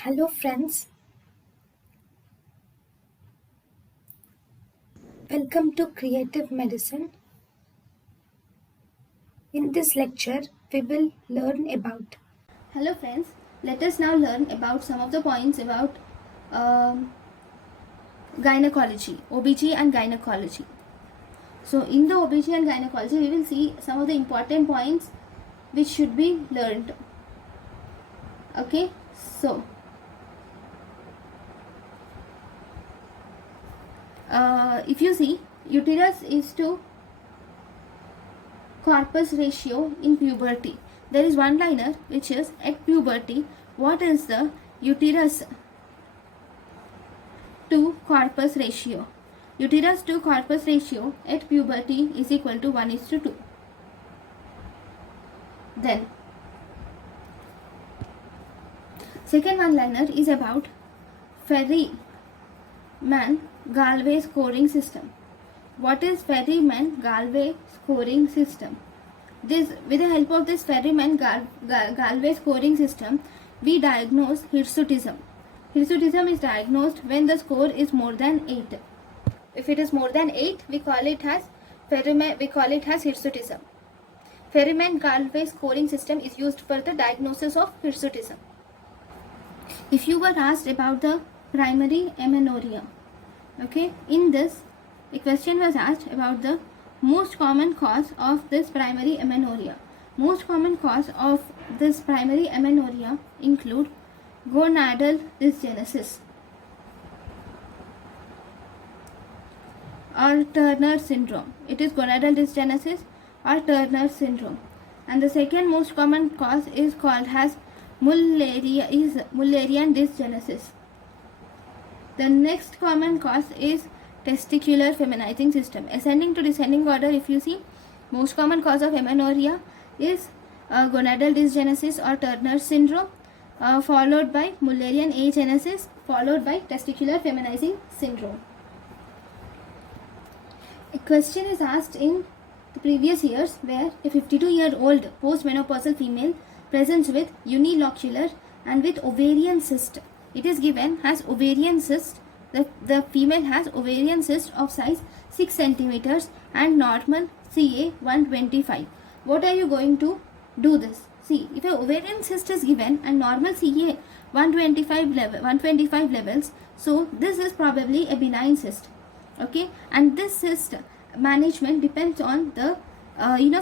Hello friends, welcome to Creative Medicine. In this lecture, we will learn about. Hello friends, let us now learn about some of the points about gynecology, OBG and gynecology. So in the OBG and gynecology, we will see some of the important points which should be learned. Okay, so if you see, uterus is to corpus ratio in puberty. There is one liner which is at puberty. What is the uterus to corpus ratio? Uterus to corpus ratio at puberty is equal to 1:2. Then second one liner is about Ferryman-Galway scoring system. What is Ferryman-Galway scoring system? With the help of this Ferryman-Galway scoring system, we diagnose hirsutism. Hirsutism is diagnosed when the score is more than 8. If it is more than 8, we call it as hirsutism. Ferryman-Galway scoring system is used for the diagnosis of hirsutism. If you were asked about the primary amenorrhea, okay, in this a question was asked about the most common cause of this primary amenorrhea. Most common cause of this primary amenorrhea include gonadal dysgenesis or Turner syndrome. It is gonadal dysgenesis or Turner syndrome. And the second most common cause is called as Mullerian dysgenesis. The next common cause is testicular feminizing system. Ascending to descending order, if you see, most common cause of amenorrhea is gonadal dysgenesis or Turner syndrome, followed by Mullerian agenesis, followed by testicular feminizing syndrome. A question is asked in the previous years where a 52-year-old postmenopausal female presents with unilocular and with ovarian cyst. It is given as ovarian cyst. The female has ovarian cyst of size 6 centimeters and normal CA 125. What are you going to do this? See, if an ovarian cyst is given and normal CA 125 levels, so this is probably a benign cyst. Okay, and this cyst management depends on the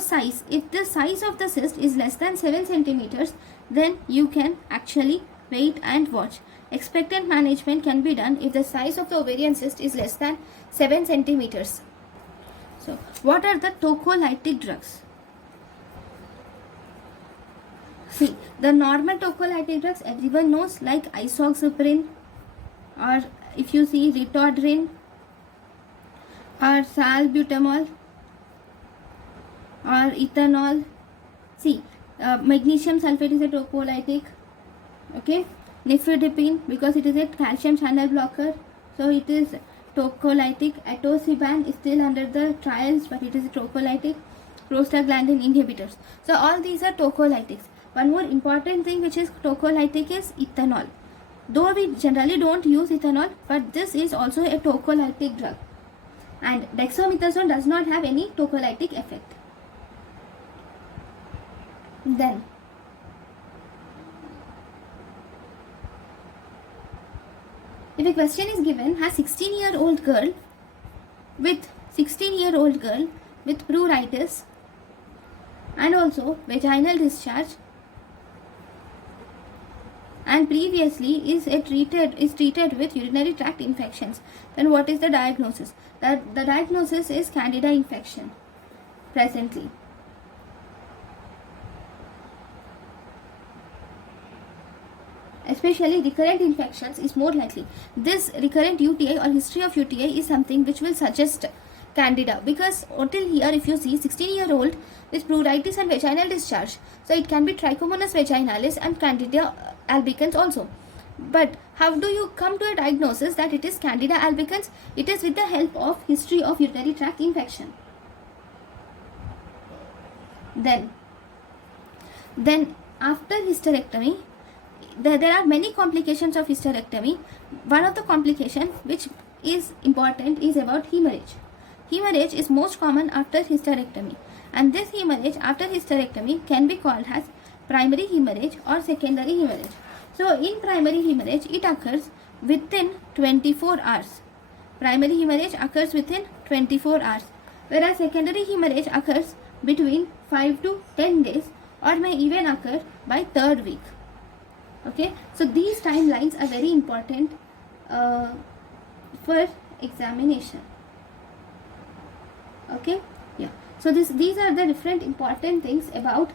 size. If the size of the cyst is less than 7 centimeters, then you can actually wait and watch. Expectant management can be done if the size of the ovarian cyst is less than 7 centimeters. So, what are the tocolytic drugs? See, the normal tocolytic drugs everyone knows, like isoxaprine, or if you see ritodrine, or salbutamol, or ethanol. See, magnesium sulfate is a tocolytic. Okay, nifedipine, because it is a calcium channel blocker, so it is tocolytic. Atosiban is still under the trials, but it is a tocolytic. Prostaglandin inhibitors. So all these are tocolytics. One more important thing which is tocolytic is ethanol. Though we generally don't use ethanol, but this is also a tocolytic drug. And dexamethasone does not have any tocolytic effect. Then if a question is given, has 16-year-old girl with pruritus and also vaginal discharge and previously is treated with urinary tract infections, then what is the diagnosis? The diagnosis is candida infection presently. Especially recurrent infections is more likely. This recurrent UTI or history of UTI is something which will suggest candida, because until here if you see 16-year-old with pruritus and vaginal discharge, so it can be trichomonas vaginalis and candida albicans also. But how do you come to a diagnosis that it is candida albicans? It is with the help of history of urinary tract infection. Then after hysterectomy, there are many complications of hysterectomy. One of the complications which is important is about hemorrhage. Hemorrhage is most common after hysterectomy, and this hemorrhage after hysterectomy can be called as primary hemorrhage or secondary hemorrhage. So in primary hemorrhage, it occurs within 24 hours. Primary hemorrhage occurs within 24 hours, whereas secondary hemorrhage occurs between 5 to 10 days or may even occur by third week. Okay, so these timelines are very important for examination. Okay, yeah. So these are the different important things about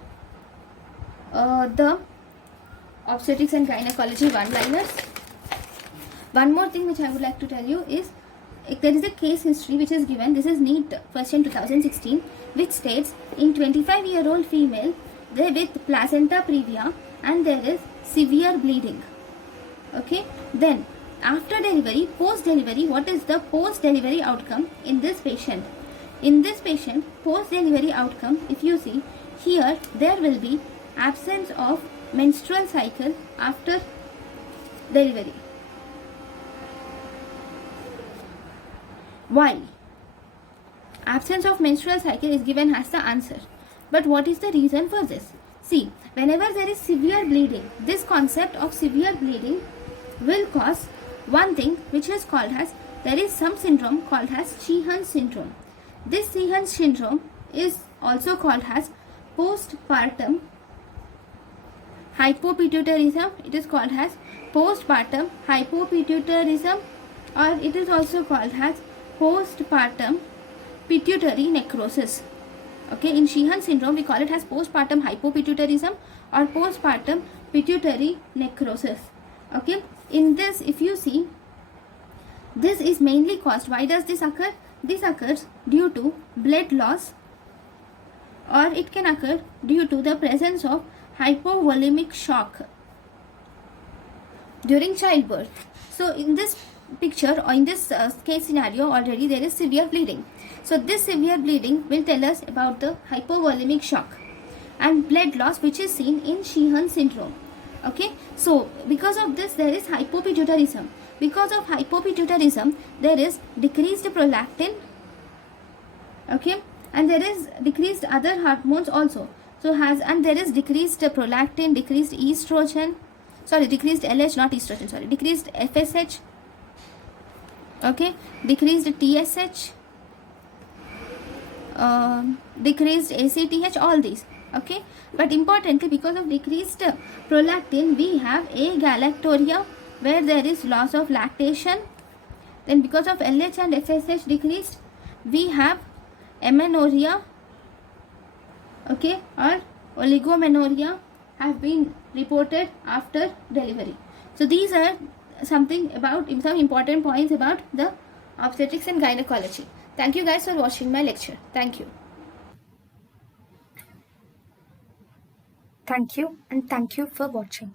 the obstetrics and gynecology one-liners. One more thing which I would like to tell you is there is a case history which is given. This is NEET question 2016, which states in 25-year-old female there with placenta previa and there is severe bleeding. Okay, then after delivery, post-delivery, what is the post-delivery outcome in this patient? In this patient, post-delivery outcome, if you see here, there will be absence of menstrual cycle after delivery. Why? Absence of menstrual cycle is given as the answer. But what is the reason for this? See, whenever there is severe bleeding, this concept of severe bleeding will cause one thing which is called as, there is some syndrome called as Sheehan syndrome. This Sheehan syndrome is also called as postpartum hypopituitarism. It is called as postpartum hypopituitarism, or it is also called as postpartum pituitary necrosis. Okay, in Sheehan syndrome we call it as postpartum hypopituitarism or postpartum pituitary necrosis. Okay, in this, if you see, this is mainly caused, why does this occur? This occurs due to blood loss, or it can occur due to the presence of hypovolemic shock during childbirth. So in this picture or in this case scenario, already there is severe bleeding. So this severe bleeding will tell us about the hypovolemic shock and blood loss which is seen in Sheehan syndrome. Okay, so because of this there is hypopituitarism. Because of hypopituitarism there is decreased prolactin. Okay, and there is decreased other hormones also. So and there is decreased prolactin, decreased estrogen, decreased LH, not estrogen, decreased FSH. Okay, decreased TSH, decreased ACTH, all these. Okay, but importantly, because of decreased prolactin, we have agalactorrhea, where there is loss of lactation. Then because of LH and FSH decreased, we have amenorrhea, okay, or oligomenorrhea have been reported after delivery. So these are some important points about the obstetrics and gynecology. Thank you guys for watching my lecture. Thank you. Thank you, and thank you for watching.